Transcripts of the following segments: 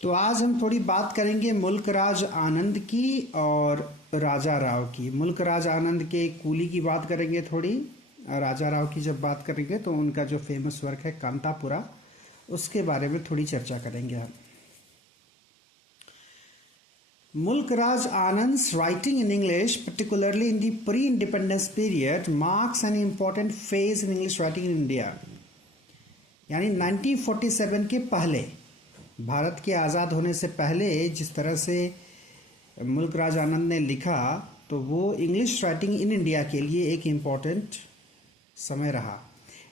तो आज हम थोड़ी बात करेंगे मुल्क राज आनंद की और राजा राव की। मुल्क राज आनंद के कूली की बात करेंगे थोड़ी। राजा राव की जब बात करेंगे तो उनका जो फेमस वर्क है कांतापुरा, उसके बारे में थोड़ी चर्चा करेंगे हम। Mulk Raj Anand's writing in English, particularly in the pre-independence period, marks an important phase in English writing in India. यानी 1947 के पहले, भारत के आज़ाद होने से पहले जिस तरह से मुल्क राज आनंद ने लिखा, तो वो इंग्लिश राइटिंग इन इंडिया के लिए एक इम्पॉर्टेंट समय रहा.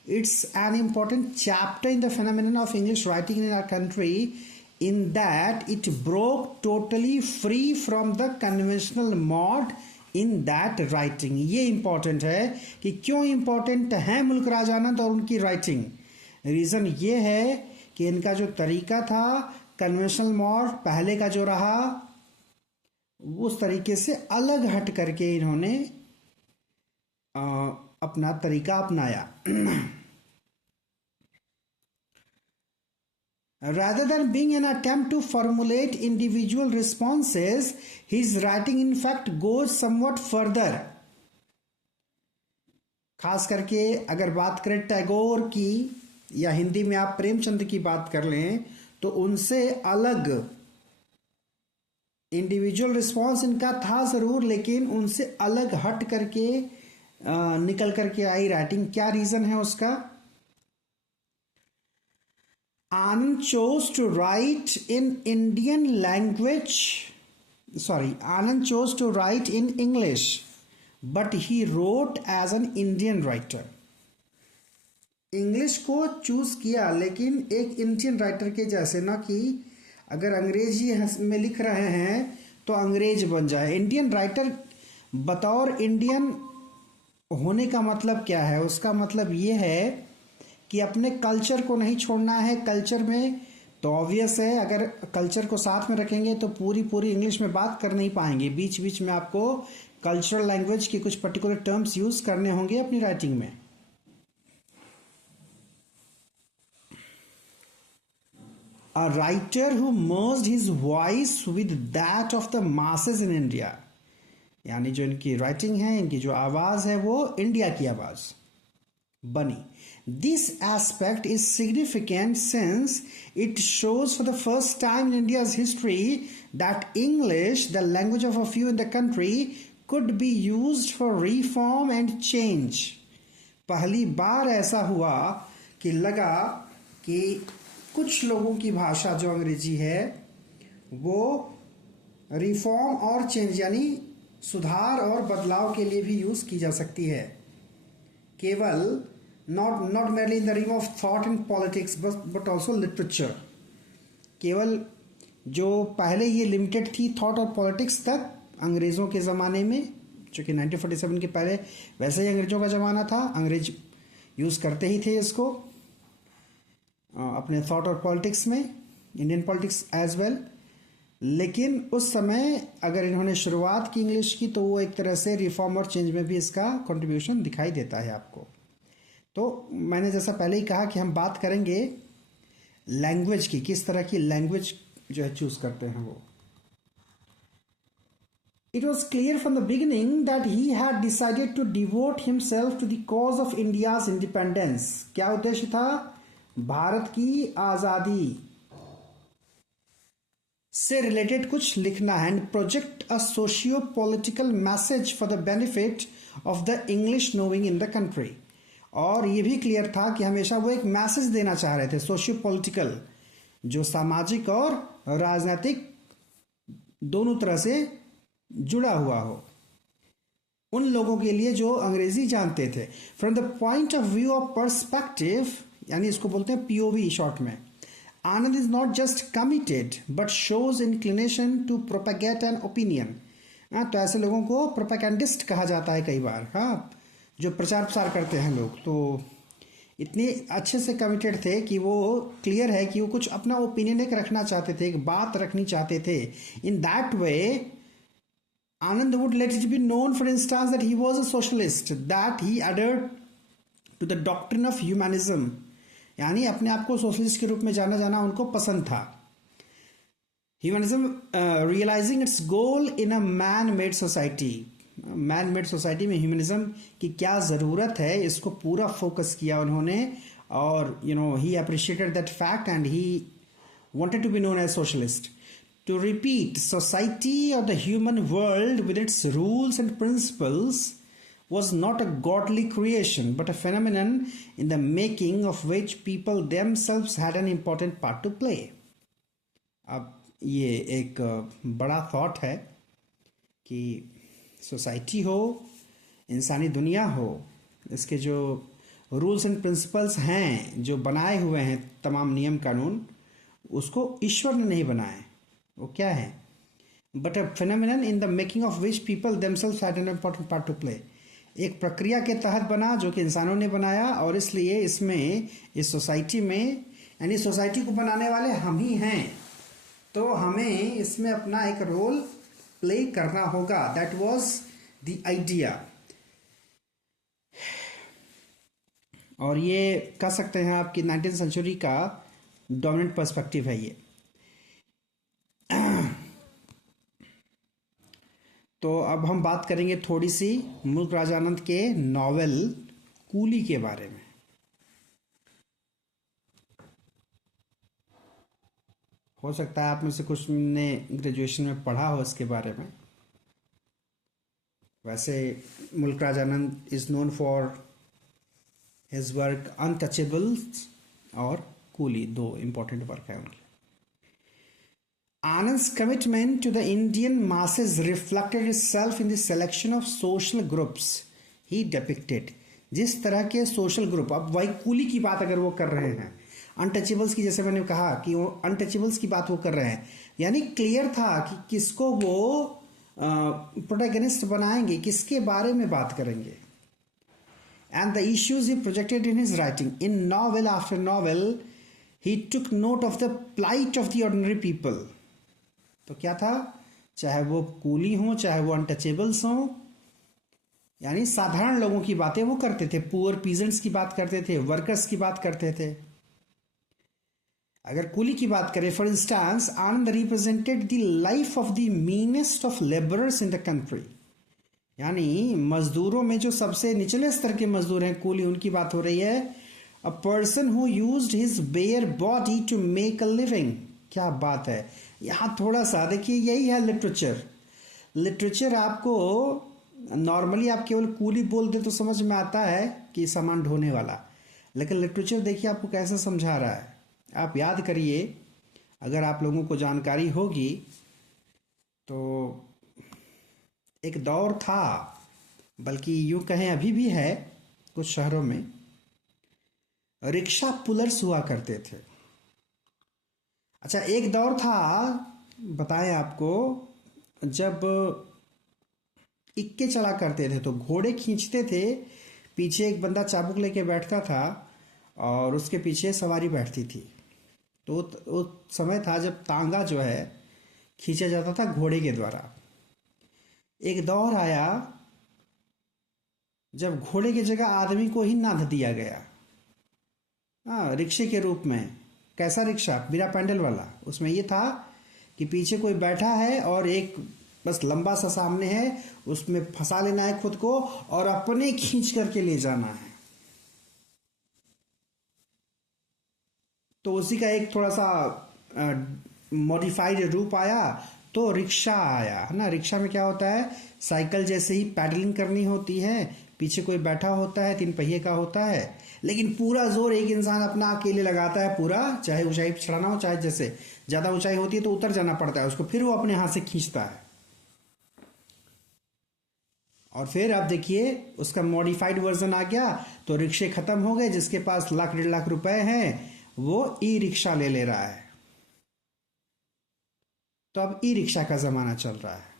It's an important chapter in the phenomenon of English writing in our country, in that it broke totally free from the conventional mode in that writing. ये important है कि क्यों important है मुल्क राज आनंद और उनकी राइटिंग. रीज़न ये है कि इनका जो तरीका था, कन्वेंशनल मॉड पहले का जो रहा, उस तरीके से अलग हट करके इन्होंने अपना तरीका अपनाया. Rather than being an attempt to formulate individual responses, his writing in fact goes somewhat further. खास करके अगर बात करें टैगोर की या हिंदी में आप प्रेमचंद की बात कर लें, तो उनसे अलग इंडिविजुअल रिस्पॉन्स इनका था ज़रूर, लेकिन उनसे अलग हट करके निकल करके आई राइटिंग. क्या रीज़न है उसका? Anand chose to write in Indian language. Anand chose to write in English, but he wrote as an Indian writer. English को चूज किया, लेकिन एक इंडियन राइटर के जैसे, ना कि अगर अंग्रेजी में लिख रहे हैं तो अंग्रेज बन जाए. इंडियन राइटर बतौर इंडियन होने का मतलब क्या है? उसका मतलब ये है कि अपने कल्चर को नहीं छोड़ना है. कल्चर में तो ऑब्वियस है, अगर कल्चर को साथ में रखेंगे तो पूरी इंग्लिश में बात कर नहीं पाएंगे. बीच बीच में आपको कल्चरल लैंग्वेज के कुछ पर्टिकुलर टर्म्स यूज करने होंगे अपनी राइटिंग में. A writer who merged his voice with that of the masses in India. यानी जो इनकी राइटिंग है, इनकी जो आवाज है, वो इंडिया की आवाज बनी. This aspect is significant since it shows for the first time in India's history that English, the language of a few in the country, could be used for reform and change. पहली बार ऐसा हुआ कि लगा कि कुछ लोगों की भाषा जो अंग्रेजी है वो रिफॉर्म और चेंज यानी सुधार और बदलाव के लिए भी यूज की जा सकती है. केवल not merely in the realm of thought and politics but also literature. केवल जो पहले ये लिमिटेड थी थॉट और पॉलिटिक्स तक अंग्रेज़ों के ज़माने में, चूँकि 1947 के पहले वैसे ही अंग्रेज़ों का ज़माना था, अंग्रेज यूज़ करते ही थे इसको अपने थॉट और पॉलिटिक्स में, इंडियन पॉलिटिक्स एज वेल. लेकिन उस समय अगर इन्होंने शुरुआत की इंग्लिश की, तो वो एक तरह से रिफॉर्म और चेंज में भी इसका कंट्रीब्यूशन दिखाई देता है आपको. तो मैंने जैसा पहले ही कहा कि हम बात करेंगे लैंग्वेज की, किस तरह की लैंग्वेज जो है चूज करते हैं वो. It was clear from the beginning that he had decided to devote himself to the cause of India's independence. क्या उद्देश्य था? भारत की आजादी से रिलेटेड कुछ लिखना है. And project a socio political message for the benefit of the English knowing in the country. और ये भी क्लियर था कि हमेशा वो एक मैसेज देना चाह रहे थे, सोशियो पॉलिटिकल, जो सामाजिक और राजनीतिक दोनों तरह से जुड़ा हुआ हो उन लोगों के लिए जो अंग्रेजी जानते थे. From the point of view of perspective, यानी इसको बोलते हैं पीओवी शॉर्ट में, Anand is not just committed but shows inclination to propagate an opinion. तो ऐसे लोगों को प्रोपेगेंडिस्ट कहा जाता है कई बार, हाँ, जो प्रचार प्रसार करते हैं लोग. तो इतने अच्छे से कमिटेड थे कि वो क्लियर है कि वो कुछ अपना ओपिनियन एक रखना चाहते थे, एक बात रखनी चाहते थे. In that way Anand would let it be known for instance that he was a socialist, that he adhered to the doctrine of humanism. यानी अपने आप को सोशलिस्ट के रूप में जाना उनको पसंद था. Humanism realising its goal in a man made society. Man made society में ह्यूमनिज्म की क्या ज़रूरत है इसको पूरा फोकस किया उन्होंने, और he appreciated that fact and he wanted to be known as socialist. To repeat, society or the human world with its rules and principles was not a godly creation but a phenomenon in the making of which people themselves had an important part to play. अब ये एक बड़ा thought है कि society हो, इंसानी दुनिया हो, इसके जो रूल्स एंड प्रिंसिपल्स हैं, जो बनाए हुए हैं तमाम नियम कानून, उसको ईश्वर ने नहीं बनाए। वो क्या है? But a phenomenon in the making of which people themselves had an important part two play. एक प्रक्रिया के तहत बना जो कि इंसानों ने बनाया, और इसलिए इसमें, इस सोसाइटी में, यानी सोसाइटी को बनाने वाले हम ही हैं, तो हमें इसमें अपना एक रोल प्ले करना होगा। That was the idea. और ये कह सकते हैं आपकी 19th सेंचुरी का डोमिनेंट पर्सपेक्टिव है ये। तो अब हम बात करेंगे थोड़ी सी मुल्क राजानंद के नॉवेल कूली के बारे में। हो सकता है आप में से कुछ ने ग्रेजुएशन में पढ़ा हो इसके बारे में। वैसे मुल्क Rajanand is known for his work untouchables और कूली, दो इंपॉर्टेंट वर्क है उनके। Anand's commitment to the Indian masses reflected itself in the selection of social groups he depicted. जिस तरह के सोशल ग्रुप, अब वही कूली की बात अगर वो कर रहे हैं, अनटचेबल्स की, जैसे मैंने कहा कि वो अनटचेबल्स की बात वो कर रहे हैं, यानी क्लियर था कि किसको वो प्रोटैगनिस्ट बनाएंगे, किसके बारे में बात करेंगे। And the issues he projected in his writing, in novel after novel, he took note of the plight of the ordinary people. तो क्या था? चाहे वो कूली हों, चाहे वो अनटचेबल्स हों, यानी साधारण लोगों की बातें वो करते थे। पुअर पीजेंट्स की बात करते थे, वर्कर्स की बात करते थे। अगर कूली की बात करें, for instance, Anand represented the life of the meanest of labourers in the country. यानी मजदूरों में जो सबसे निचले स्तर के मजदूर हैं, कूली, उनकी बात हो रही है। A person who used his bare body to make a living. क्या बात है! यहाँ थोड़ा सा देखिए, यही है लिटरेचर। लिटरेचर आपको नॉर्मली आप केवल कूली बोल दे तो समझ में आता है कि सामान ढोने वाला, लेकिन लिटरेचर देखिए आपको कैसे समझा रहा है। आप याद करिए, अगर आप लोगों को जानकारी होगी तो एक दौर था, बल्कि यूं कहें अभी भी है कुछ शहरों में, रिक्शा पुलर्स हुआ करते थे। अच्छा, एक दौर था, बताएं आपको, जब इक्के चला करते थे तो घोड़े खींचते थे, पीछे एक बंदा चाबुक लेके बैठता था और उसके पीछे सवारी बैठती थी। तो वो समय था जब तांगा जो है खींचा जाता था घोड़े के द्वारा। एक दौर आया जब घोड़े की जगह आदमी को ही नाद दिया गया, रिक्शे के रूप में। कैसा रिक्शा? बिना पैंडल वाला। उसमें ये था कि पीछे कोई बैठा है और एक बस लंबा सा सामने है, उसमें फंसा लेना है खुद को और अपने खींच करके ले जाना है। तो उसी का एक थोड़ा सा मॉडिफाइड रूप आया तो रिक्शा आया, है ना। रिक्शा में क्या होता है, साइकिल जैसे ही पैडलिंग करनी होती है, पीछे कोई बैठा होता है, 3 पहिए का होता है, लेकिन पूरा जोर एक इंसान अपना अकेले लगाता है पूरा, चाहे ऊंचाई पर चढ़ाना हो, चाहे जैसे ज्यादा ऊंचाई होती है तो उतर जाना पड़ता है उसको, फिर वो अपने हाथ से खींचता है। और फिर आप देखिए उसका मॉडिफाइड वर्जन आ गया, तो रिक्शे खत्म हो गए। जिसके पास लाख 1.5 लाख रुपए हैं वो ई रिक्शा ले रहा है। तो अब ई रिक्शा का जमाना चल रहा है।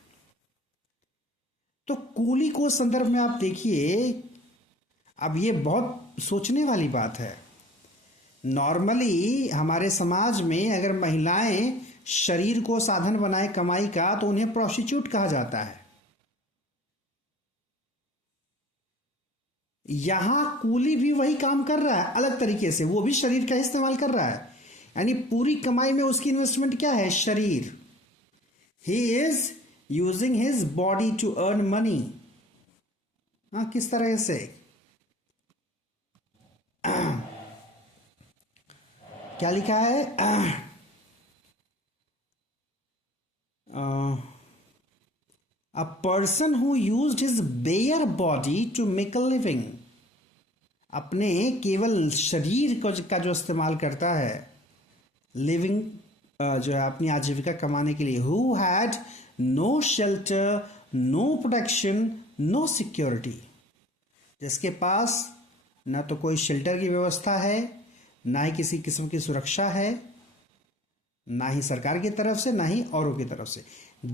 तो कूली को संदर्भ में आप देखिए, अब ये बहुत सोचने वाली बात है। नॉर्मली हमारे समाज में अगर महिलाएं शरीर को साधन बनाए कमाई का तो उन्हें प्रोस्टिट्यूट कहा जाता है। यहां कूली भी वही काम कर रहा है, अलग तरीके से। वो भी शरीर का इस्तेमाल कर रहा है, यानी पूरी कमाई में उसकी इन्वेस्टमेंट क्या है? शरीर। He is using his body to earn money. हाँ, किस तरह से? क्या लिखा है? a person who used his bare body to make a living, अपने केवल शरीर को का जो इस्तेमाल करता है लिविंग, जो है अपनी आजीविका कमाने के लिए। Who had no shelter, no protection, no security, जिसके पास ना तो कोई शेल्टर की व्यवस्था है, ना ही किसी किस्म की सुरक्षा है, ना ही सरकार की तरफ से, ना ही औरों की तरफ से।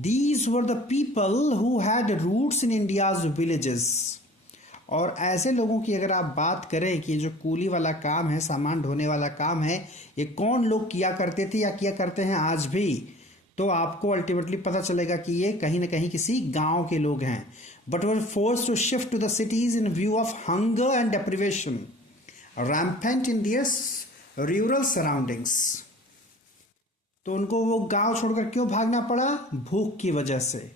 These were the people who had roots in India's villages। और ऐसे लोगों की अगर आप बात करें कि जो कूली वाला काम है, सामान ढोने वाला काम है, ये कौन लोग किया करते थे या किया करते हैं आज भी, तो आपको अल्टीमेटली पता चलेगा कि ये कहीं ना कहीं किसी गांव के लोग हैं। But were forced to shift to the cities in view of hunger and deprivation rampant in their rural surroundings. तो उनको वो गांव छोड़कर क्यों भागना पड़ा? भूख की वजह से,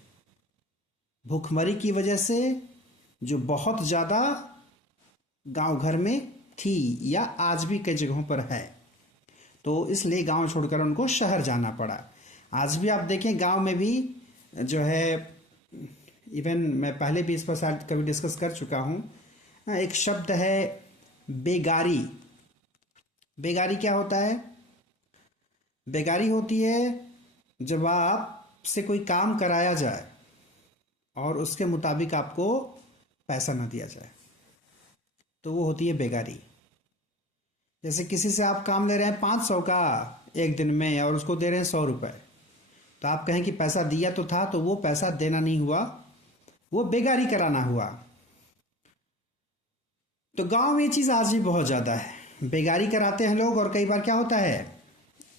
भूखमरी की वजह से, जो बहुत ज़्यादा गांव घर में थी या आज भी कई जगहों पर है। तो इसलिए गांव छोड़कर उनको शहर जाना पड़ा। आज भी आप देखें गांव में भी जो है, इवन मैं पहले भी इस पर शायद कभी डिस्कस कर चुका हूँ, एक शब्द है बेगारी। बेगारी क्या होता है? बेगारी होती है जब आपसे कोई काम कराया जाए और उसके मुताबिक आपको पैसा ना दिया जाए, तो वो होती है बेगारी। जैसे किसी से आप काम ले रहे हैं 500 का एक दिन में और उसको दे रहे हैं 100 रुपए, तो आप कहें कि पैसा दिया तो था, तो वो पैसा देना नहीं हुआ, वो बेगारी कराना हुआ। तो गांव में ये चीज़ आज भी बहुत ज़्यादा है, बेगारी कराते हैं लोग। और कई बार क्या होता है,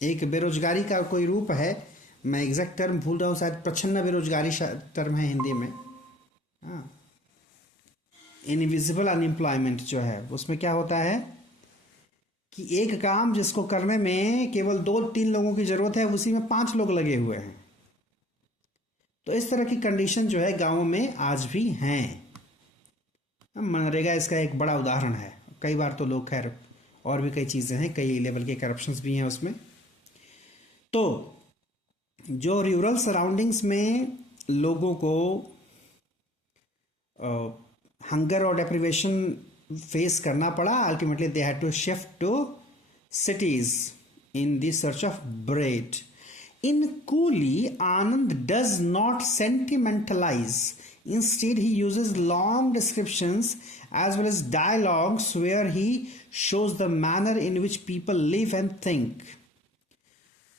एक बेरोजगारी का कोई रूप है, मैं एग्जैक्ट टर्म भूल रहा हूँ, शायद प्रच्छन्न बेरोजगारी टर्म है हिंदी में। हाँ, इनविजिबल अनएम्प्लॉयमेंट जो है, उसमें क्या होता है कि एक काम जिसको करने में केवल 2-3 लोगों की जरूरत है, उसी में 5 लोग लगे हुए हैं। तो इस तरह की कंडीशन जो है गांवों में आज भी हैं। मनरेगा इसका एक बड़ा उदाहरण है। कई बार तो लोग, खैर और भी कई चीज़ें हैं, कई लेवल के करप्शंस भी हैं उसमें। तो जो रूरल सराउंडिंग्स में लोगों को हंगर और डेप्रिवेशन फेस करना पड़ा, ultimately they had to shift to cities in the search of bread. In Coolie, Anand does not sentimentalize. Instead, he uses long descriptions as well as dialogues where he shows the manner in which people live and think.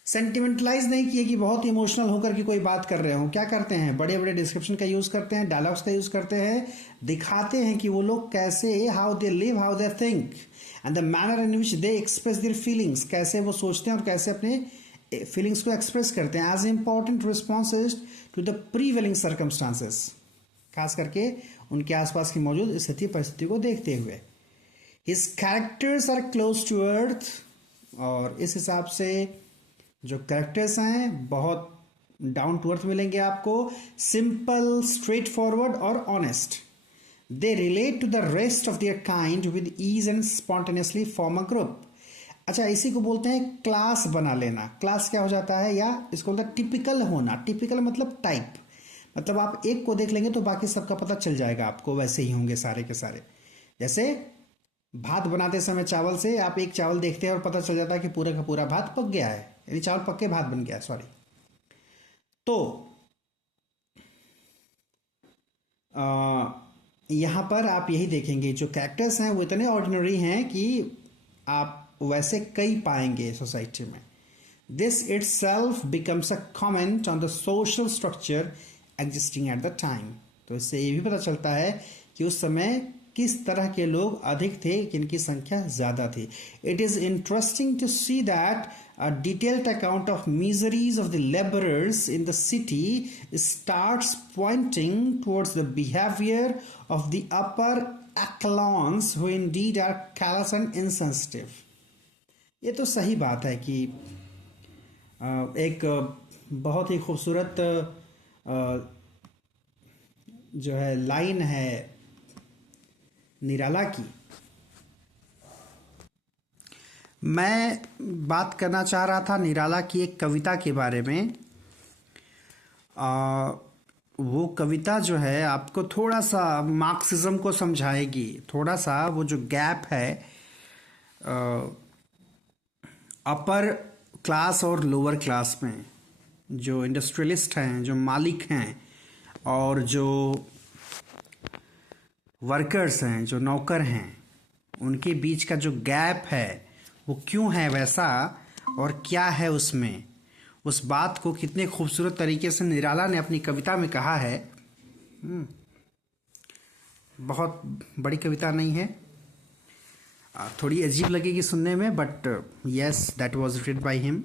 सेंटिमेंटलाइज नहीं किए कि बहुत emotional होकर के कोई बात कर रहे हो। क्या करते हैं, बड़े बड़े डिस्क्रिप्शन का यूज करते हैं, डायलॉग्स का यूज करते हैं, दिखाते हैं कि वो लोग कैसे, how they live, how they think and the manner in which they express their feelings, कैसे वो सोचते हैं और कैसे अपने फीलिंग्स को एक्सप्रेस करते हैं as important responses to the prevailing circumstances, खास करके उनके आसपास की मौजूद स्थिति परिस्थिति को देखते हुए। His characters are close to earth, और इस हिसाब से जो कैरेक्टर्स हैं बहुत डाउन टू अर्थ मिलेंगे आपको, सिंपल, स्ट्रेट फॉरवर्ड और honest. They relate to the rest of their kind with ease and spontaneously form a group. अच्छा, इसी को बोलते हैं क्लास बना लेना। क्लास क्या हो जाता है, या इसको बोलते हैं टिपिकल होना। टिपिकल मतलब टाइप, मतलब आप एक को देख लेंगे तो बाकी सबका पता चल जाएगा आपको, वैसे ही होंगे सारे के सारे। जैसे भात बनाते समय चावल से आप एक चावल देखते हैं और पता चल जाता है कि पूरा का पूरा भात पक गया है, यानी चावल पक के भात बन गया, सॉरी। तो यहां पर आप यही देखेंगे, जो कैरेक्टर्स हैं वो इतने ऑर्डिनरी हैं कि आप वैसे कई पाएंगे सोसाइटी में। This itself becomes a comment on the social structure existing at the time. तो इससे ये भी पता चलता है कि उस समय किस तरह के लोग अधिक थे, जिनकी संख्या ज्यादा थी। It is interesting to see that a detailed account of miseries of the laborers in the city starts pointing towards the behavior of the upper echelons who indeed are callous and insensitive. ये तो सही बात है कि एक बहुत ही खूबसूरत जो है लाइन है निराला की। मैं बात करना चाह रहा था निराला की एक कविता के बारे में। वो कविता जो है आपको थोड़ा सा मार्क्सिज्म को समझाएगी, थोड़ा सा वो जो गैप है अपर क्लास और लोअर क्लास में, जो इंडस्ट्रियलिस्ट हैं, जो मालिक हैं, और जो वर्कर्स हैं, जो नौकर हैं, उनके बीच का जो गैप है वो क्यों है वैसा, और क्या है उसमें, उस बात को कितने खूबसूरत तरीके से निराला ने अपनी कविता में कहा है। बहुत बड़ी कविता नहीं है, थोड़ी अजीब लगेगी सुनने में, but yes, that was written by him.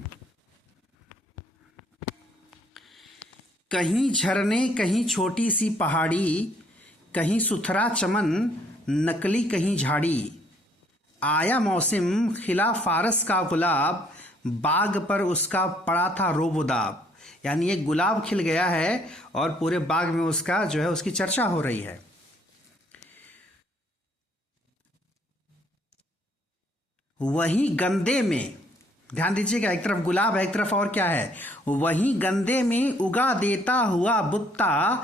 कहीं झरने, कहीं छोटी सी पहाड़ी, कहीं सुथरा चमन, नकली कहीं झाड़ी, आया मौसम, खिला फारस का गुलाब, बाग पर उसका पड़ा था रोबोदाब। यानी एक गुलाब खिल गया है और पूरे बाग में उसका जो है उसकी चर्चा हो रही है। वहीं गंदे में, ध्यान दीजिएगा, एक तरफ गुलाब है, एक तरफ और क्या है, वहीं गंदे में उगा देता हुआ बुत्ता,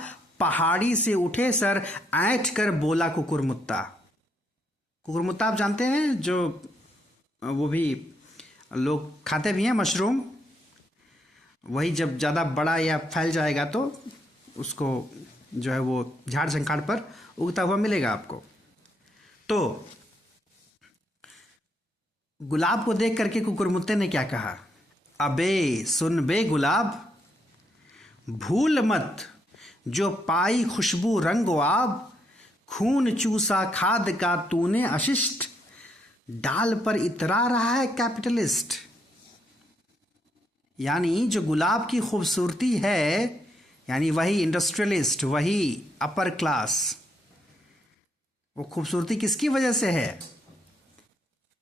पहाड़ी से उठे सर ऐंठ कर बोला कुकुरमुत्ता। कुकुरमुत्ता आप जानते हैं, जो वो भी लोग खाते भी हैं, मशरूम। वही जब ज़्यादा बड़ा या फैल जाएगा तो उसको जो है वो झाड़ झंखाड़ पर उगता हुआ मिलेगा आपको। तो गुलाब को देख करके कुकुरमुत्ते ने क्या कहा, अबे सुन बे गुलाब, भूल मत जो पाई खुशबू रंग आब, खून चूसा खाद का तूने अशिष्ट, डाल पर इतरा रहा है कैपिटलिस्ट। यानी जो गुलाब की खूबसूरती है, यानी वही इंडस्ट्रियलिस्ट, वही अपर क्लास, वो खूबसूरती किसकी वजह से है,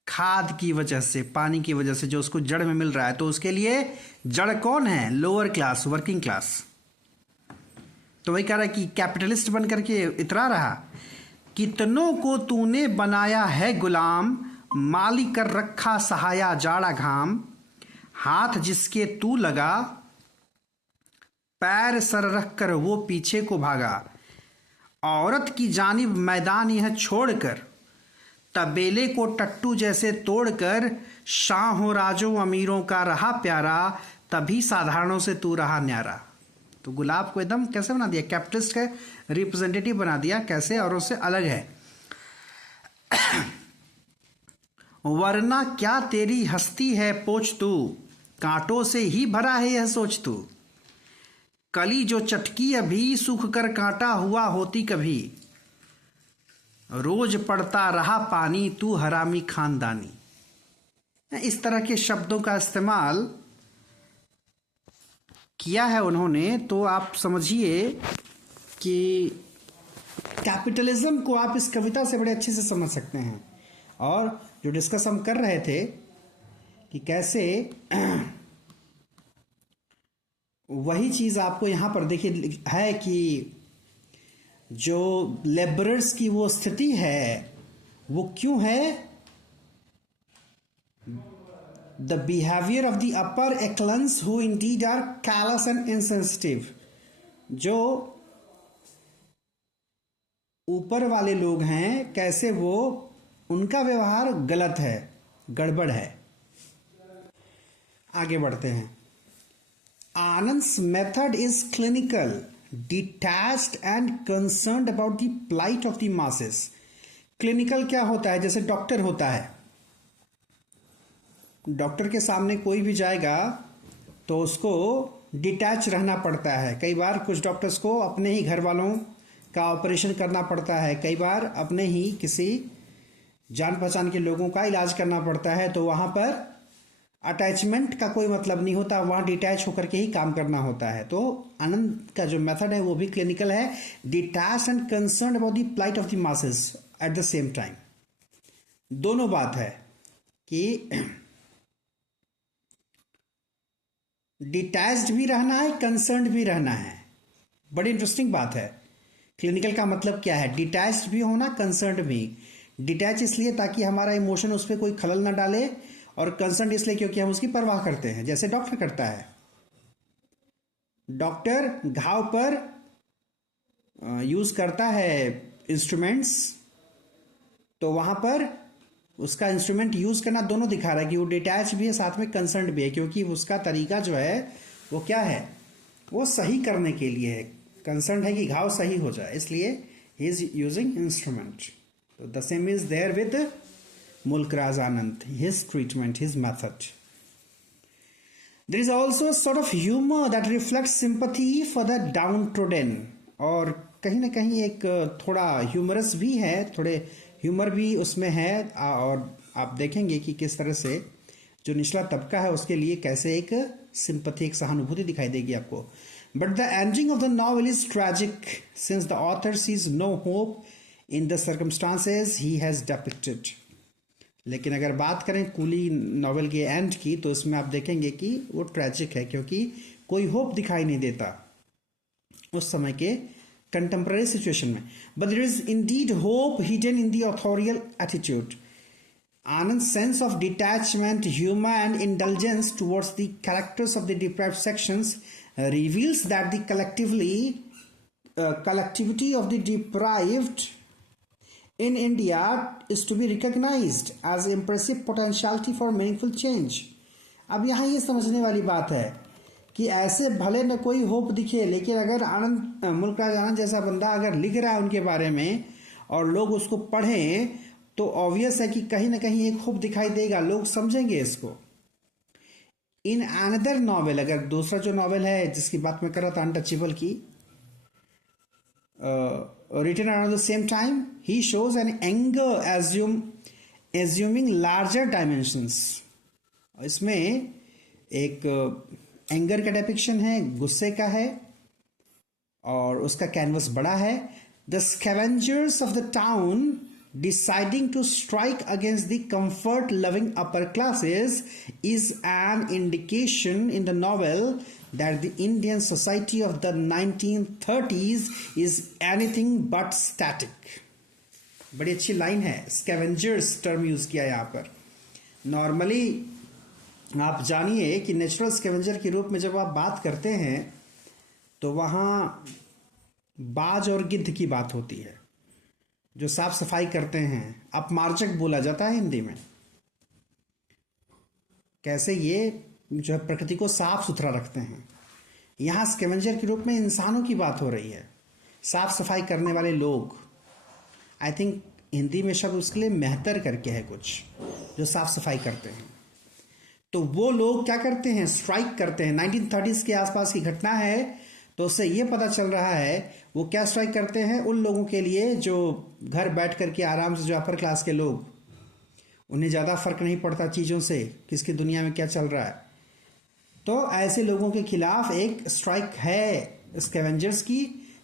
खाद की वजह से, पानी की वजह से, जो उसको जड़ में मिल रहा है। तो उसके लिए जड़ कौन है, लोअर क्लास, वर्किंग क्लास। तो वही कह रहा है कि कैपिटलिस्ट बन करके इतरा रहा, कितनों को तूने बनाया है गुलाम, मालिक कर रखा सहाया जाड़ा घाम, हाथ जिसके तू लगा, पैर सर रख कर वो पीछे को भागा, औरत की जानिब मैदान यह छोड़कर, तबेले को टट्टू जैसे तोड़कर, शाहों राजों अमीरों का रहा प्यारा, तभी साधारणों से तू रहा न्यारा। तो गुलाब को एकदम कैसे बना दिया, कैपिटलिस्ट का रिप्रेजेंटेटिव बना दिया, कैसे, और उससे अलग है। वरना क्या तेरी हस्ती है पोछ तू, कांटों से ही भरा है यह सोच तू, कली जो चटकी अभी सूख कर कांटा हुआ होती कभी, रोज पड़ता रहा पानी तू हरामी खानदानी। इस तरह के शब्दों का इस्तेमाल किया है उन्होंने। तो आप समझिए कि कैपिटलिज्म को आप इस कविता से बड़े अच्छे से समझ सकते हैं। और जो डिस्कस हम कर रहे थे कि कैसे वही चीज़ आपको यहाँ पर देखिए है कि जो लेबरर्स की वो स्थिति है वो क्यों है, the behaviour of the upper echelons who indeed are callous and insensitive. जो ऊपर वाले लोग हैं, कैसे वो, उनका व्यवहार गलत है, गड़बड़ है। आगे बढ़ते हैं। Anand's method is clinical, detached and concerned about the plight of the masses. Clinical क्या होता है, जैसे डॉक्टर होता है, डॉक्टर के सामने कोई भी जाएगा तो उसको डिटैच रहना पड़ता है। कई बार कुछ डॉक्टर्स को अपने ही घर वालों का ऑपरेशन करना पड़ता है, कई बार अपने ही किसी जान पहचान के लोगों का इलाज करना पड़ता है। तो वहाँ पर अटैचमेंट का कोई मतलब नहीं होता, वहाँ डिटैच होकर के ही काम करना होता है। तो आनंद का जो मेथड है वो भी क्लिनिकल है, detach and concern about the plight of the masses at the same time. दोनों बात है कि डिटैच्ड भी रहना है, कंसर्न्ड भी रहना है। बड़ी इंटरेस्टिंग बात है। क्लिनिकल का मतलब क्या है? डिटैच्ड भी होना, कंसर्न्ड भी। डिटैच इसलिए ताकि हमारा इमोशन उस पर कोई खलल ना डाले, और कंसर्न्ड इसलिए क्योंकि हम उसकी परवाह करते हैं, जैसे डॉक्टर करता है। डॉक्टर घाव पर यूज करता है इंस्ट्रूमेंट्स, तो वहां पर उसका इंस्ट्रूमेंट यूज करना दोनों दिखा रहा है कि वो डिटैच भी है, साथ में कंसर्न्ड भी है, क्योंकि उसका तरीका जो है वो क्या है, वो सही करने के लिए है। कंसर्न्ड है कि घाव सही हो जाए, इसलिए ही इज यूजिंग इंस्ट्रूमेंट। तो the same is there with Mulk Raj Anand, his treatment, his method. There is also a sort of humor that reflects sympathy for the downtrodden, और कहीं ना कहीं एक थोड़ा ह्यूमरस भी है, थोड़े ह्यूमर भी उसमें है। और आप देखेंगे कि किस तरह से जो निचला तबका है उसके लिए कैसे एक सिंपथी, एक सहानुभूति दिखाई देगी आपको। But the ending of the novel is tragic since the author sees no hope in the circumstances he has depicted. लेकिन अगर बात करें कूली नॉवेल के एंड की, तो इसमें आप देखेंगे कि वो ट्रैजिक है, क्योंकि कोई होप दिखाई नहीं देता उस समय के कंटेम्प्रेरी सिचुएशन में। But there is indeed hope hidden in the authorial attitude. Anand's sense of detachment, humor, and indulgence towards the characters of the deprived sections reveals that the collectivity of the deprived in India is to be recognized as impressive potentiality for meaningful change. अब यहाँ ये समझने वाली बात है कि ऐसे भले न कोई होप दिखे, लेकिन अगर आनंद, मुल्कराज आनंद जैसा बंदा अगर लिख रहा है उनके बारे में और लोग उसको पढ़ें, तो ऑब्वियस है कि कहीं ना कहीं एक होप दिखाई देगा, लोग समझेंगे इसको। इन अनदर नॉवेल, अगर दूसरा जो नॉवेल है जिसकी बात मैं कर रहा था अनटचेबल की, written around the same time, he shows an anger assuming larger dimensions. इसमें एक एंगर का डिपिक्शन है, गुस्से का है, और उसका कैनवस बड़ा है। The scavengers of the town deciding to strike against the comfort-loving upper classes is an indication in the novel that the Indian society of the 1930s is anything but static. बड़ी अच्छी line है, scavengers term use किया यहाँ पर। Normally आप जानिए कि natural scavenger के रूप में जब आप बात करते हैं तो वहाँ बाज और गिद्ध की बात होती है, जो साफ सफाई करते हैं। अपमार्जक बोला जाता है हिंदी में। कैसे ये जो है प्रकृति को साफ सुथरा रखते हैं। यहाँ स्कैवेंजर के रूप में इंसानों की बात हो रही है, साफ सफाई करने वाले लोग। आई थिंक हिंदी में शब्द उसके लिए मेहतर करके है कुछ, जो साफ सफाई करते हैं। तो वो लोग क्या करते हैं, स्ट्राइक करते हैं। 1930s के आसपास की घटना है, तो उससे ये पता चल रहा है वो क्या स्ट्राइक करते हैं उन लोगों के लिए जो घर बैठ करके आराम से, जो अपर क्लास के लोग, उन्हें ज़्यादा फर्क नहीं पड़ता चीज़ों से, किसकी दुनिया में क्या चल रहा है। तो ऐसे लोगों के खिलाफ एक स्ट्राइक है स्कैवेंजर्स की,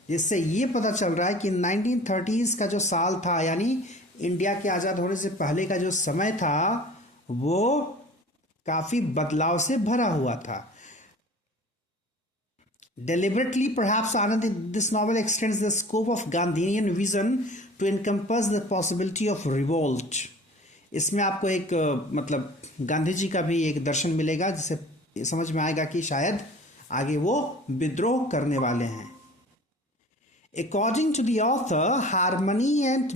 जिससे ये पता चल रहा है कि 1930s का जो साल था, यानी इंडिया के आज़ाद होने से पहले का जो समय था, वो काफ़ी बदलाव से भरा हुआ था। Deliberately, perhaps, Anand, this novel extends the scope of Gandhian vision to encompass the possibility of revolt. इसमें आपको एक मतलब गांधी जी का भी एक दर्शन मिलेगा, जिससे समझ में आएगा कि शायद आगे वो विद्रोह करने वाले हैं। According to the author, harmony and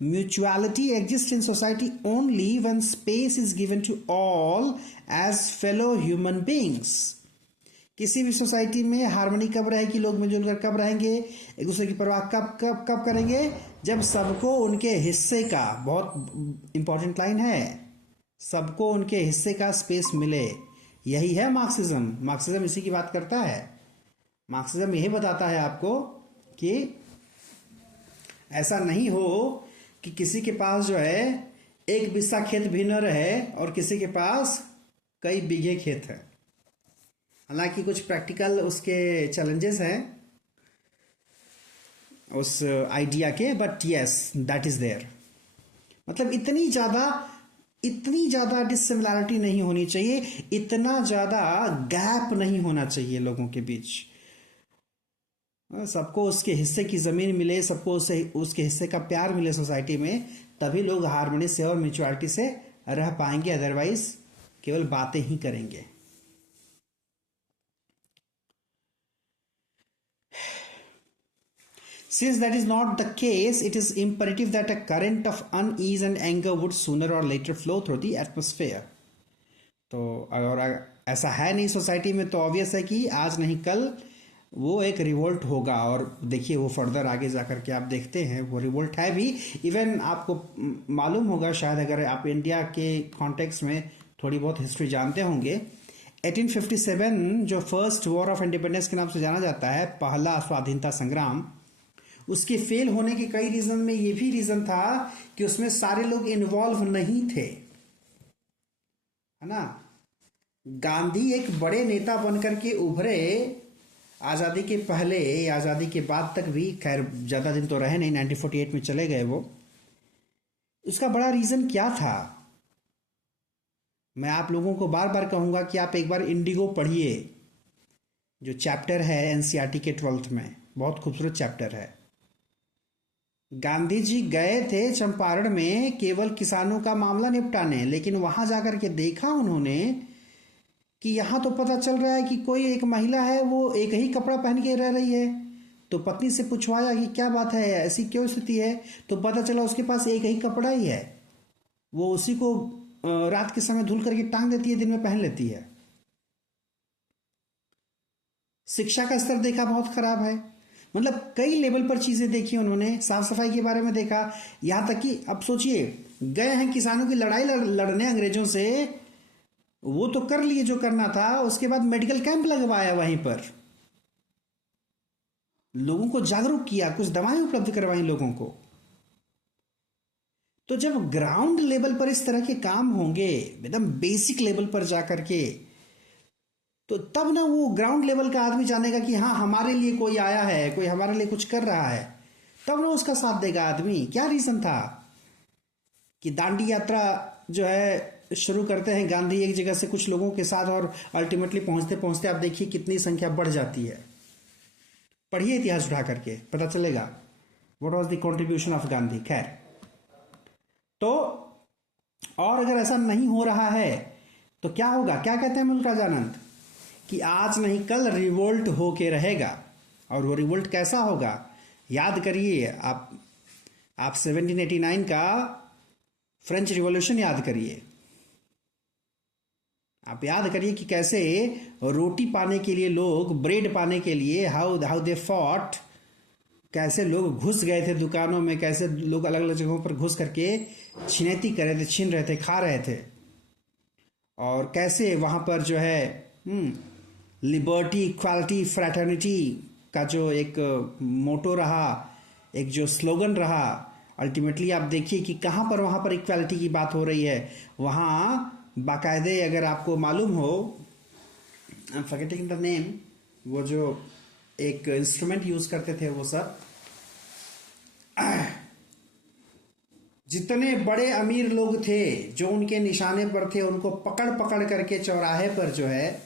mutuality exist in society only when space is given to all as fellow human beings. किसी भी सोसाइटी में हार्मनी कब रहेगी, लोग मिलजुल कर कब रहेंगे, एक दूसरे की परवाह कब कब कब करेंगे, जब सबको उनके हिस्से का, बहुत इंपॉर्टेंट लाइन है, सबको उनके हिस्से का स्पेस मिले। यही है मार्क्सिज्म। मार्क्सिज्म इसी की बात करता है। मार्क्सिज्म यही बताता है आपको कि ऐसा नहीं हो कि किसी के पास जो है एक बिस्सा खेत भी न रहे और किसी के पास कई बीघे खेत है। हालांकि कुछ प्रैक्टिकल उसके चैलेंजेस हैं उस आइडिया के, but yes that is there. मतलब इतनी ज़्यादा इतनी ज़्यादा डिसिमिलैरिटी नहीं होनी चाहिए, इतना ज़्यादा गैप नहीं होना चाहिए लोगों के बीच। सबको उसके हिस्से की ज़मीन मिले, सबको उसके हिस्से का प्यार मिले सोसाइटी में, तभी लोग हार्मनी से और म्यूचुअलिटी से रह पाएंगे, अदरवाइज केवल बातें ही करेंगे। Since that is not the case, it is imperative that a current of unease and anger would sooner or later flow through the atmosphere. तो अगर ऐसा है नहीं सोसाइटी में, तो ऑब्वियस है कि आज नहीं कल वो एक रिवोल्ट होगा। और देखिए वो फर्दर आगे जाकर के आप देखते हैं वो रिवोल्ट है भी। इवन आपको मालूम होगा शायद, अगर आप इंडिया के कॉन्टेक्स्ट में थोड़ी बहुत हिस्ट्री जानते होंगे, 1857 जो फर्स्ट वॉर ऑफ इंडिपेंडेंस के नाम से जाना जाता है, पहला स्वाधीनता संग्राम, उसके फेल होने के कई रीजन में ये भी रीजन था कि उसमें सारे लोग इन्वॉल्व नहीं थे, है ना। गांधी एक बड़े नेता बनकर के उभरे, आज़ादी के पहले, आज़ादी के बाद तक भी, खैर ज़्यादा दिन तो रहे नहीं, 1948 में चले गए वो। उसका बड़ा रीज़न क्या था? मैं आप लोगों को बार बार कहूँगा कि आप एक बार इंडिगो पढ़िए, जो चैप्टर है एनसीईआरटी के 12th में, बहुत खूबसूरत चैप्टर है। गांधी जी गए थे चंपारण में केवल किसानों का मामला निपटाने, लेकिन वहां जाकर के देखा उन्होंने कि यहाँ तो पता चल रहा है कि कोई एक महिला है, वो एक ही कपड़ा पहन के रह रही है। तो पत्नी से पूछवाया कि क्या बात है, ऐसी क्यों स्थिति है? तो पता चला उसके पास एक ही कपड़ा ही है, वो उसी को रात के समय धुल करके टांग देती है, दिन में पहन लेती है। शिक्षा का स्तर देखा बहुत खराब है, मतलब कई लेवल पर चीजें देखी उन्होंने। साफ सफाई के बारे में देखा, यहां तक कि अब सोचिए, गए हैं किसानों की लड़ाई लड़ने अंग्रेजों से, वो तो कर लिए जो करना था, उसके बाद मेडिकल कैंप लगवाया, वहीं पर लोगों को जागरूक किया, कुछ दवाएं उपलब्ध करवाई लोगों को। तो जब ग्राउंड लेवल पर इस तरह के काम होंगे, एकदम बेसिक लेवल पर जाकर के, तो तब ना वो ग्राउंड लेवल का आदमी जानेगा कि हाँ हमारे लिए कोई आया है, कोई हमारे लिए कुछ कर रहा है, तब ना उसका साथ देगा आदमी। क्या रीजन था कि दांडी यात्रा जो है शुरू करते हैं गांधी एक जगह से कुछ लोगों के साथ, और अल्टीमेटली पहुंचते पहुंचते आप देखिए कितनी संख्या बढ़ जाती है। पढ़िए इतिहास उठा करके, पता चलेगा what was the contribution of Gandhi. खैर, तो और अगर ऐसा नहीं हो रहा है तो क्या होगा? क्या कहते हैं मुल्क राजानंद कि आज नहीं कल रिवोल्ट होके रहेगा। और वो रिवोल्ट कैसा होगा? याद करिए आप 1789 का फ्रेंच रिवॉल्यूशन याद करिए। आप याद करिए कि कैसे रोटी पाने के लिए लोग, ब्रेड पाने के लिए, हाउ दे फॉट, कैसे लोग घुस गए थे दुकानों में, कैसे लोग अलग अलग जगहों पर घुस करके छिनैती कर रहे थे, छीन रहे थे, खा रहे थे। और कैसे वहां पर जो है लिबर्टी, इक्वालिटी, फ्रैटर्निटी का जो एक मोटो रहा, एक जो स्लोगन रहा, अल्टीमेटली आप देखिए कि कहाँ पर वहाँ पर इक्वालिटी की बात हो रही है। वहाँ बाकायदे, अगर आपको मालूम हो, I am forgetting the name, वो जो एक इंस्ट्रूमेंट यूज करते थे, वो सब जितने बड़े अमीर लोग थे जो उनके निशाने पर थे, उनको पकड़ पकड़ करके चौराहे पर जो है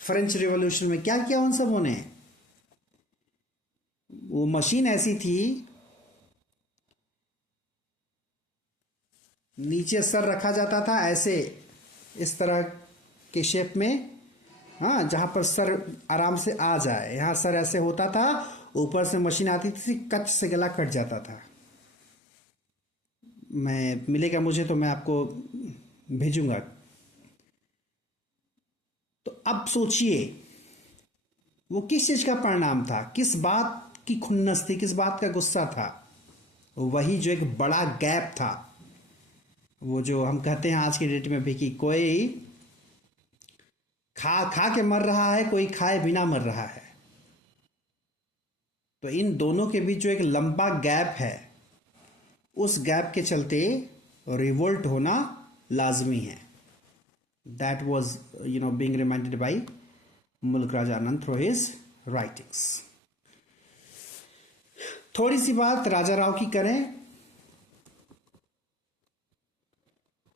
फ्रेंच रिवॉल्यूशन में क्या किया उन सबों ने। वो मशीन ऐसी थी, नीचे सर रखा जाता था ऐसे, इस तरह के शेप में, हाँ, जहां पर सर आराम से आ जाए, यहां सर ऐसे होता था, ऊपर से मशीन आती थी, कच से गला कट जाता था। मैं मिलेगा मुझे तो मैं आपको भेजूंगा। तो अब सोचिए वो किस चीज का परिणाम था, किस बात की खुन्नस थी, किस बात का गुस्सा था? वही जो एक बड़ा गैप था, वो जो हम कहते हैं आज की डेट में भी कि कोई खा खा के मर रहा है, कोई खाए बिना मर रहा है। तो इन दोनों के बीच जो एक लंबा गैप है, उस गैप के चलते रिवोल्ट होना लाजमी है। That was being reminded by मुल्क राज आनंद थ्रू हिज राइटिंग्स। थोड़ी सी बात राजा राव की करें।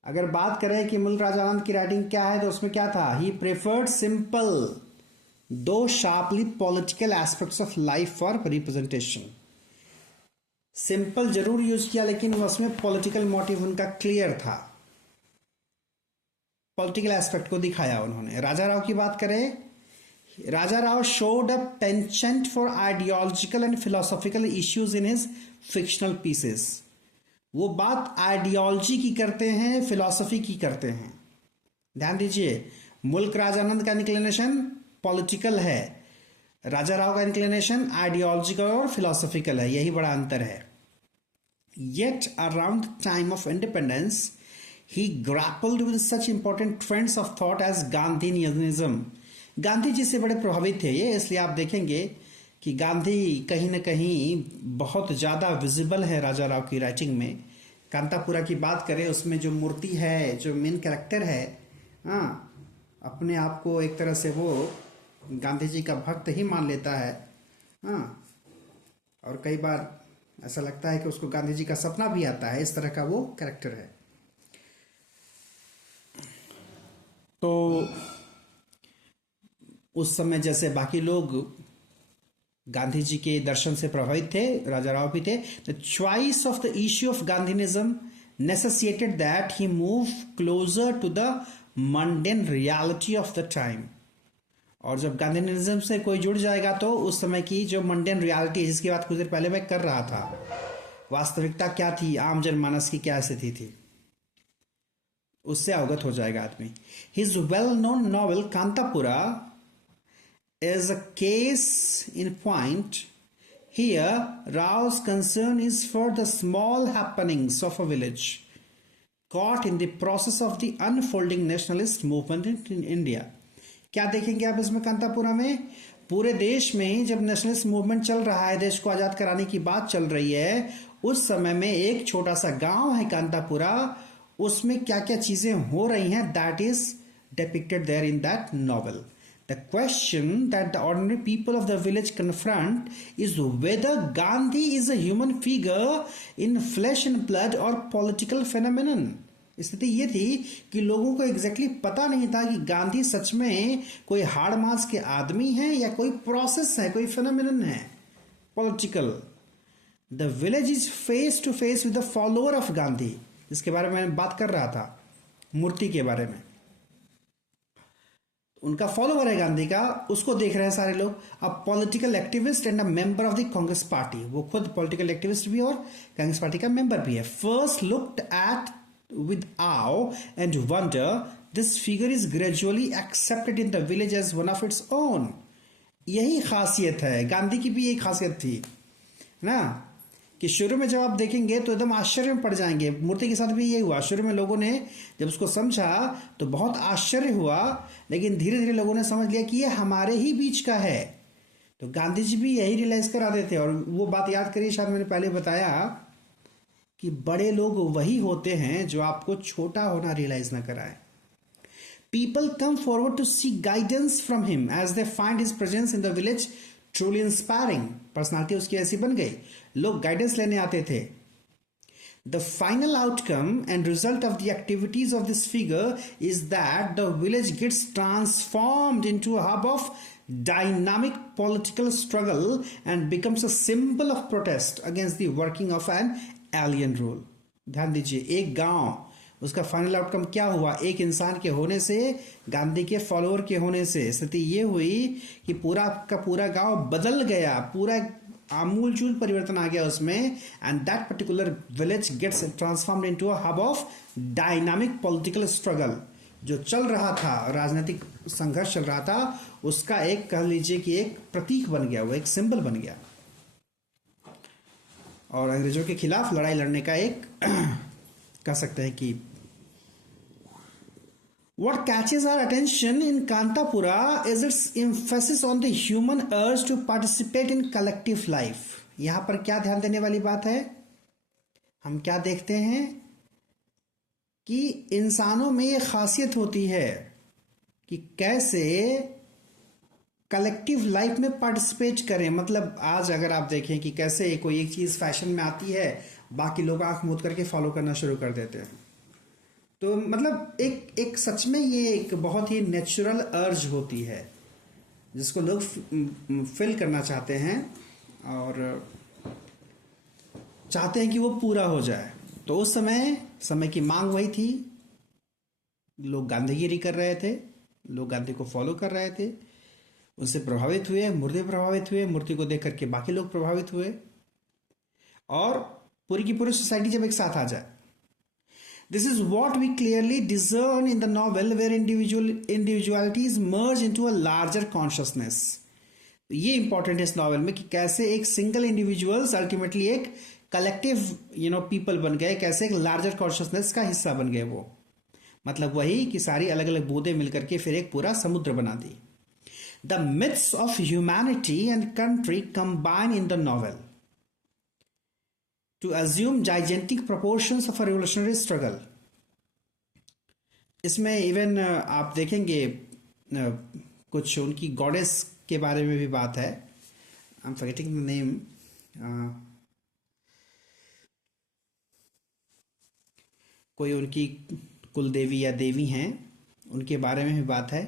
अगर बात करें कि मुल्क राजानंद की राइटिंग क्या है तो उसमें क्या था, ही प्रेफर्ड सिंपल दो sharply political aspects of life for representation. Simple जरूर यूज किया लेकिन उसमें पॉलिटिकल मोटिव उनका क्लियर था, पॉलिटिकल एस्पेक्ट को दिखाया उन्होंने। राजा राव की बात करें, राजा Rao showed a penchant for ideological and philosophical issues in his fictional pieces। वो बात आइडियोलॉजी की करते हैं, फिलॉसफी की करते हैं। ध्यान दीजिए, मुल्क राजानंद का इंक्लिनेशन पॉलिटिकल है, राजा राव का इंक्लिनेशन आइडियोलॉजिकल और फिलॉसफिकल है, यही बड़ा अंतर है। Yet around the time of independence he grappled with such important trends of thought as Gandhianism। Gandhi ji से बड़े प्रभावित थे ये, इसलिए आप देखेंगे कि गांधी कहीं ना कहीं बहुत ज़्यादा विजिबल है राजा राव की राइटिंग में। कांतापुरा की बात करें, उसमें जो मूर्ति है, जो मेन कैरेक्टर है, हाँ, अपने आप को एक तरह से वो गांधी जी का भक्त ही मान लेता है, हाँ, और कई बार ऐसा लगता है कि उसको गांधी जी का सपना भी आता है, इस तरह का वो कैरेक्टर है। तो उस समय जैसे बाकी लोग गांधी जी के दर्शन से प्रभावित थे, राजा राव भी थे। The choice of the issue of Gandhianism necessitated that he move closer to the mundane reality of the time. और जब गांधीनिज्म से कोई जुड़ जाएगा तो उस समय की जो मंडेन रियलिटी, जिसकी बात कुछ देर पहले मैं कर रहा था, वास्तविकता क्या थी, आम जनमानस की क्या स्थिति थी, उससे अवगत हो जाएगा आदमी। His well known novel Kanthapura is a case in point। Here Rao's concern is for the small happenings of a village caught in the process of the unfolding nationalist movement in India। क्या देखेंगे आप इसमें कांतापुरा में, पूरे देश में जब nationalist movement चल रहा है, देश को आजाद कराने की बात चल रही है, उस समय में एक छोटा सा गांव है कांतापुरा, उसमें क्या क्या चीजें हो रही हैं, that is depicted there in that novel। The question that the ordinary people of the village confront is whether Gandhi is a human figure in flesh and blood or political phenomenon। स्थिति ये थी कि लोगों को exactly पता नहीं था कि गांधी सच में कोई हाड़ मांस के आदमी है या कोई प्रोसेस है, कोई फेनोमेनन है political. The village is face to face with the follower of Gandhi, जिसके बारे में मैं बात कर रहा था, मूर्ति के बारे में। उनका फॉलोवर है गांधी का, उसको देख रहे हैं सारे लोग। अब political activist and a member of the Congress party, वो खुद पॉलिटिकल एक्टिविस्ट भी और कांग्रेस पार्टी का मेंबर भी है। First looked at with awe and wonder, this figure is gradually accepted in the village as one of its own. यही खासियत है, गांधी की भी यही खासियत थी ना, कि शुरू में जब आप देखेंगे तो एकदम आश्चर्य में पड़ जाएंगे। मूर्ति के साथ भी यही हुआ, शुरू में लोगों ने जब उसको समझा तो बहुत आश्चर्य हुआ, लेकिन धीरे धीरे लोगों ने समझ लिया कि ये हमारे ही बीच का है। तो गांधी जी भी यही रियलाइज करा देते। और वो बात याद करिए, शायद मैंने पहले बताया कि बड़े लोग वही होते हैं जो आपको छोटा होना रियलाइज ना कराए। People come forward to see guidance from him as they find his presence in the village truly inspiring. Personality उसकी ऐसी बन गई, लोग गाइडेंस लेने आते थे। The final outcome and result of the activities of this figure is that the village gets transformed into a hub of dynamic political struggle and becomes a symbol of protest against the working of an alien rule। ध्यान दीजिए, एक गांव, उसका final outcome क्या हुआ, एक इंसान के होने से, गांधी के फॉलोअर के होने से स्थिति ये हुई कि पूरा का पूरा गांव बदल गया, पूरा आमूलचूल परिवर्तन आ गया उसमें। And that particular village gets transformed into a hub of dynamic political struggle. जो चल रहा था, राजनीतिक संघर्ष चल रहा था, उसका एक, कह लीजिए कि एक प्रतीक बन गया, वो एक सिंबल बन गया, और अंग्रेजों के खिलाफ लड़ाई लड़ने का एक कह सकते हैं कि। What catches our attention in Kantapura is its emphasis on the human urge to participate in collective life। यहां पर क्या ध्यान देने वाली बात है, हम क्या देखते हैं कि इंसानों में ये खासियत होती है कि कैसे कलेक्टिव लाइफ में पार्टिसिपेट करें। मतलब आज अगर आप देखें कि कैसे कोई एक चीज़ फैशन में आती है, बाकी लोग आंख मूंद करके फॉलो करना शुरू कर देते हैं। तो मतलब एक एक सच में ये एक बहुत ही नेचुरल अर्ज होती है जिसको लोग फिल करना चाहते हैं और चाहते हैं कि वो पूरा हो जाए। तो उस समय की मांग वही थी। लोग गांधीगिरी कर रहे थे, लोग गांधी को फॉलो कर रहे थे, उनसे प्रभावित हुए, मूर्ति प्रभावित हुए, मूर्ति को देख करके बाकी लोग प्रभावित हुए और पूरी की पूरी सोसाइटी जब एक साथ आ जाए। This is what we clearly discern in the novel where individualities merge into a larger consciousness. ये इंपॉर्टेंट है इस नॉवेल में कि कैसे एक सिंगल इंडिविजुअल्स अल्टीमेटली एक कलेक्टिव पीपल बन गए, कैसे एक लार्जर कॉन्शियसनेस का हिस्सा बन गए। वो मतलब वही कि सारी अलग अलग बूंदें मिलकर के फिर एक पूरा समुद्र बना दी। The myths of humanity and country combine in the novel to assume gigantic proportions of a revolutionary struggle. इसमें इवन आप देखेंगे कुछ उनकी गॉडेस के बारे में भी बात है। I am forgetting the name. कोई उनकी कुल देवी या देवी हैं, उनके बारे में भी बात है।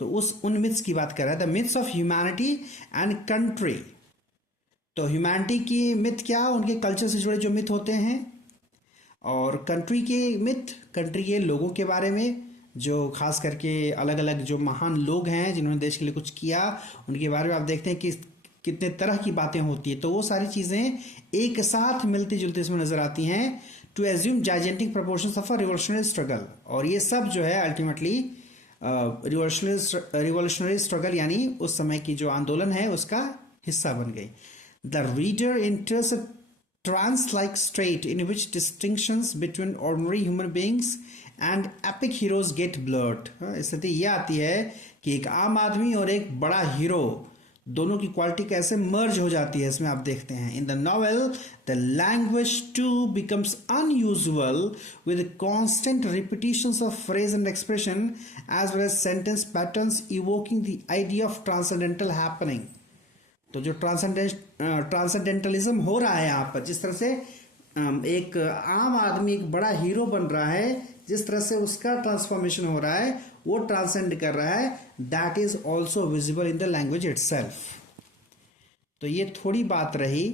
तो उन मिथ्स की बात कर रहा है, the myths of humanity and country. तो ह्यूमैनिटी की मिथ क्या, उनके कल्चर से जुड़े जो मिथ होते हैं, और कंट्री के मिथ, कंट्री के लोगों के बारे में, जो खास करके अलग अलग जो महान लोग हैं जिन्होंने देश के लिए कुछ किया, उनके बारे में आप देखते हैं कि कितने तरह की बातें होती है। तो वो सारी चीज़ें एक साथ मिलती जुलती इसमें नजर आती हैं। To assume gigantic proportions of a revolutionary struggle, और ये सब जो है अल्टीमेटली रिवोल्यूशनरी स्ट्रगल यानी उस समय की जो आंदोलन है उसका हिस्सा बन गई। The reader enters a trance-like state in which distinctions between ordinary human beings and epic heroes get blurred। स्थिति यह आती है कि एक आम आदमी और एक बड़ा हीरो, दोनों की क्वालिटी कैसे मर्ज हो जाती है, इसमें आप देखते हैं। In the novel the language to becomes unusual with constant repetitions of phrase and expression as well as sentence patterns evoking the idea of transcendental happening. तो जो ट्रांसेंडेंटलिज्म हो रहा है यहाँ पर, जिस तरह से एक आम आदमी एक बड़ा हीरो बन रहा है, जिस तरह से उसका ट्रांसफॉर्मेशन हो रहा है, वो ट्रांसेंड कर रहा है, that is also visible in the language itself. तो ये थोड़ी बात रही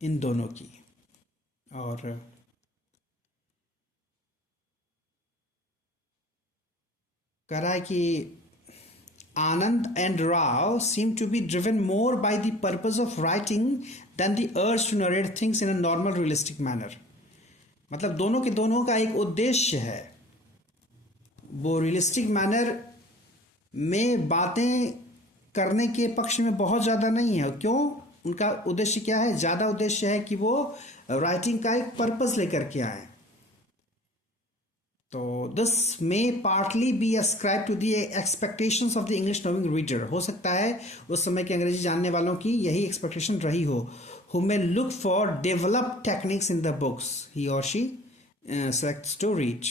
इन दोनों की। और कह रहा है कि Anand and Rao seem to be driven more by the purpose of writing than the urge to narrate things in a normal realistic manner। मतलब दोनों के दोनों का एक उद्देश्य है, वो रियलिस्टिक मैनर में बातें करने के पक्ष में बहुत ज़्यादा नहीं है। क्यों? उनका उद्देश्य क्या है? ज़्यादा उद्देश्य है कि वो राइटिंग का एक पर्पस लेकर के आए। तो this may partly be ascribed to the expectations of the English knowing reader. हो सकता है उस समय के अंग्रेजी जानने वालों की यही एक्सपेक्टेशन रही हो। who may look for developed techniques in the books he or she selects to read।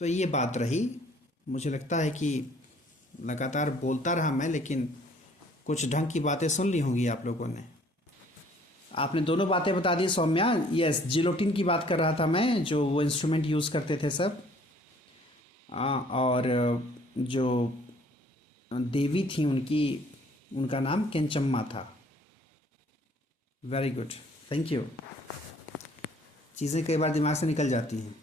तो ये बात रही। मुझे लगता है कि लगातार बोलता रहा मैं, लेकिन कुछ ढंग की बातें सुन ली होंगी आप लोगों ने। आपने दोनों बातें बता दी सौम्या। यस, जिलोटिन की बात कर रहा था मैं, जो वो इंस्ट्रूमेंट यूज़ करते थे सब। और जो देवी थी उनका नाम केंचम्मा था। Very good, thank you. चीज़ें कई बार दिमाग से निकल जाती हैं।